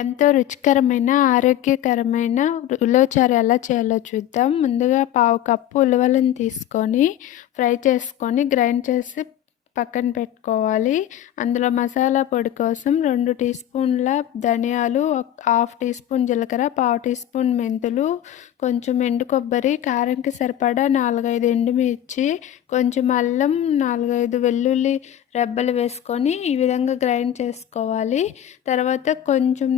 ఎంతో రుచికరమైన, ఆరోగ్యకరమైన ఉలవచారు ఎలా చేయాలో చూద్దాం. ముందుగా పావు కప్పు ఉలవలను తీసుకొని ఫ్రై చేసుకొని గ్రైండ్ చేసి పక్కన పెట్టుకోవాలి. అందులో మసాలా పొడి కోసం 2 టీ స్పూన్ల ధనియాలు, హాఫ్ టీ స్పూన్ జీలకర్ర, పావు టీ స్పూన్ మెంతులు, కొంచెం ఎండు కొబ్బరి, కారంకి సరిపడా 4, 5 ఎండుమిర్చి, కొంచెం అల్లం, 4, 5 వెల్లుల్లి రెబ్బలు వేసుకొని ఈ విధంగా గ్రైండ్ చేసుకోవాలి. తర్వాత కొంచెం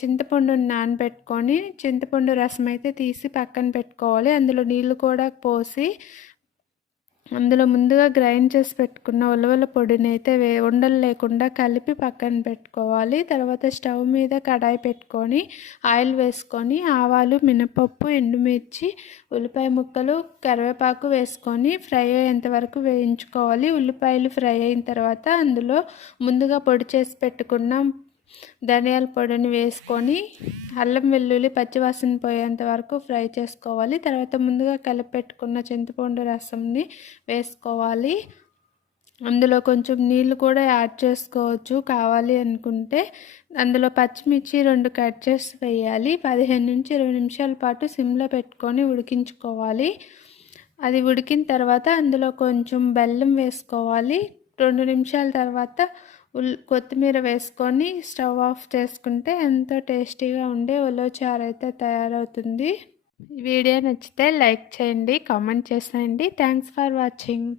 చింతపండుని నానబెట్టుకొని చింతపండు రసం అయితే తీసి పక్కన పెట్టుకోవాలి. అందులో నీళ్లు కూడా పోసి అందులో ముందుగా గ్రైండ్ చేసి పెట్టుకున్న ఉలవల పొడిని అయితే ఉండలు లేకుండా కలిపి పక్కన పెట్టుకోవాలి. తర్వాత స్టవ్ మీద కడాయి పెట్టుకొని ఆయిల్ వేసుకొని ఆవాలు, మినపప్పు, ఎండుమిర్చి, ఉల్లిపాయ ముక్కలు, కరివేపాకు వేసుకొని ఫ్రై అయ్యేంత వరకు వేయించుకోవాలి. ఉల్లిపాయలు ఫ్రై అయిన తర్వాత అందులో ముందుగా పొడి చేసి పెట్టుకున్న ధనియాల పొడిని వేసుకొని అల్లం వెల్లుల్లి పచ్చివాసన పోయేంత వరకు ఫ్రై చేసుకోవాలి. తర్వాత ముందుగా కలిపి పెట్టుకున్న చింతపండు రసంని వేసుకోవాలి. అందులో కొంచెం నీళ్ళు కూడా యాడ్ చేసుకోవచ్చు కావాలి అనుకుంటే. అందులో పచ్చిమిర్చి 2 కట్ చేసి వేయాలి. 15 నుంచి 20 నిమిషాల పాటు సిమ్లో పెట్టుకొని ఉడికించుకోవాలి. అది ఉడికిన తర్వాత అందులో కొంచెం బెల్లం వేసుకోవాలి. 2 నిమిషాల తర్వాత కొత్తిమీర వేసుకొని స్టవ్ ఆఫ్ చేసుకుంటే ఎంతో టేస్టీగా ఉండే ఉలవచారు అయితే తయారవుతుంది. ఈ వీడియో నచ్చితే లైక్ చేయండి, కామెంట్ చేసేయండి. Thanks for watching.